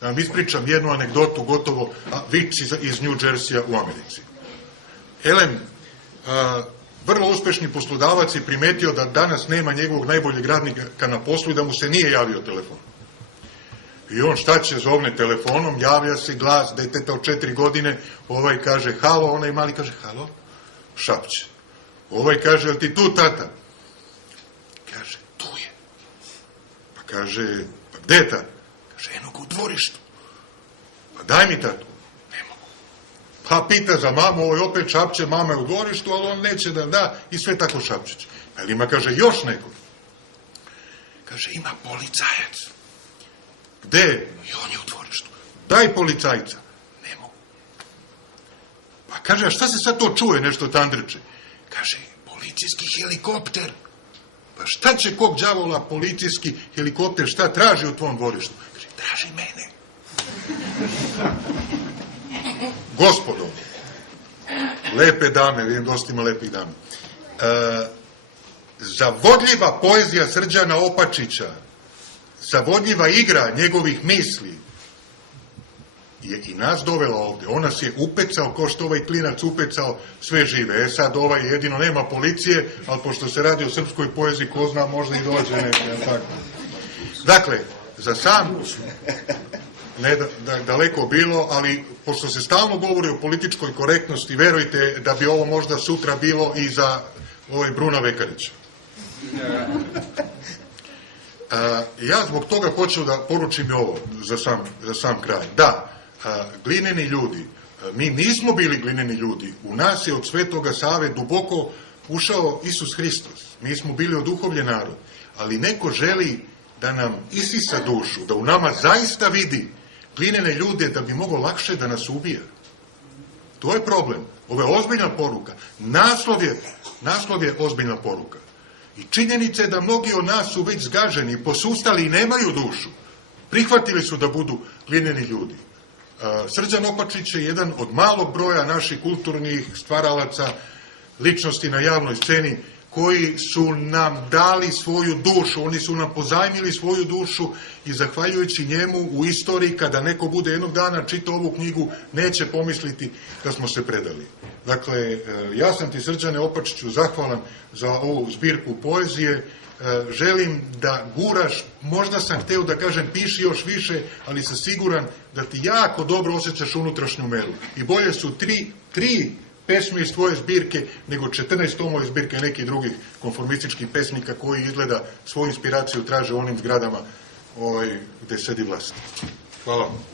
Da vam ispričam jednu anegdotu, gotovo vic iz New Jersey-a u Americi. Helen, vrlo uspešni poslodavac, je primetio da danas nema njegovog najboljeg radnika na poslu i da mu se nije javio telefon. I on šta će, zovne telefonom, javlja se glas deteta od 4 godine, ovaj kaže halo, onaj mali kaže halo, šapće. Ovaj kaže, jel ti tu tata? Kaže, tu je. Pa kaže, pa gde je tata? Kaže, eno ga u dvorištu. Pa daj mi tatu. Ne mogu. Pa pita za mamu, ovaj opet šapće, mama je u dvorištu, ali on neće da da i sve tako šapćeć. Ali ima, kaže, još neko. Kaže, ima policajac. Gde? I on je u dvorištu. Daj policajca. Ne mogu. Pa kaže, a šta se sad to čuje, nešto tandreče? Kaže, policijski helikopter. Pa šta će kog đavola policijski helikopter, šta traži u tvom dvorištu? Kaže, traži mene. Gospodo, lepe dame, vidim dosta ima lepih dame. Zavodljiva poezija Srđana Opačića, zavodljiva igra njegovih misli je i nas dovela ovde. On nas je upecao, ko što ovaj klinac upecao sve žive. Sad ovaj jedino nema policije, ali pošto se radi o srpskoj poeziji, ko zna, možda i dođe neke. Tako. Dakle, za sam, ne daleko bilo, ali pošto se stalno govori o političkoj korektnosti, verujte da bi ovo možda sutra bilo i za Bruna Vekarića. Ja zbog toga hoću da poručim i ovo za sam kraj. Da, glineni ljudi, mi nismo bili glineni ljudi, u nas je od Svetoga Save duboko ušao Isus Hristos, mi smo bili oduhovljen narod, ali neko želi da nam isisa dušu, da u nama zaista vidi glinene ljude da bi moglo lakše da nas ubija. To je problem, ovo je ozbiljna poruka, naslov je ozbiljna poruka. I činjenica je da mnogi od nas su već zgaženi, posustali i nemaju dušu. Prihvatili su da budu glineni ljudi. Srđan Opačić je jedan od malog broja naših kulturnih stvaralaca, ličnosti na javnoj sceni, koji su nam dali svoju dušu, oni su nam pozajmili svoju dušu i zahvaljujući njemu u istoriji, kada neko bude jednog dana čitao ovu knjigu, neće pomisliti da smo se predali. Dakle, ja sam ti, Srđane Opačiću, zahvalan za ovu zbirku poezije, želim da guraš, možda sam hteo da kažem piši još više, ali sam siguran da ti jako dobro osjećaš unutrašnju meru. I bolje su tri pesme iz tvoje zbirke nego 14 tomova zbirke nekih drugih konformističkih pesnika koji izgleda svoju inspiraciju traže u onim zgradama gde sedi vlast. Hvala vam.